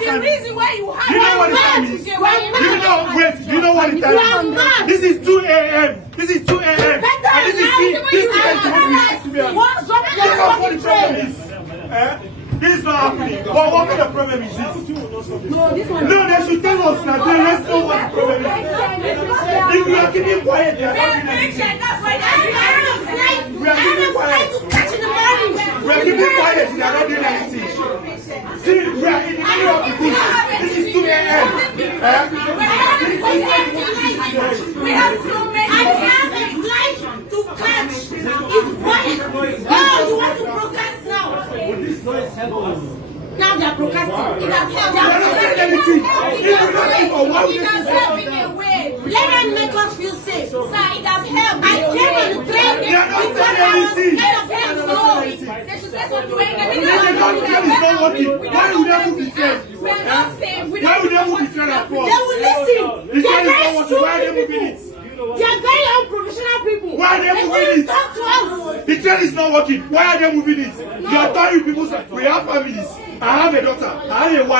the reason why you have you know what the time is? You know what the time is? This is 2 a.m. This is 2 a.m. And this is What's up with the problem is? This is not happening. But what kind of problem is this? No, this one. No, they should tell us now. Let's know what the problem is. If we are keeping quiet, they are not doing anything. We are keeping quiet. We are keeping quiet, they are not doing anything. See, we are in the middle of the bush. This is 2 a.m. We have so many. I have a flight to catch. It's quiet. Oh, you want to broadcast now? This noise help us. Now they are broadcasting. It has helped. They are not saying anything. It has helped in a way. Let them make us feel safe. Sir, it has helped. I came on the train. They are not saying anything. They should say something. They don't tell it's not working. Why would they move the train? We are not safe. Why would they move the train at first? They will listen. The train is not working. Why are they moving it? They are very unprofessional people. Why are they moving it? Talk to us. The train is not working. Why are they moving it? You are telling people, we have families. I have a daughter. I have a wife.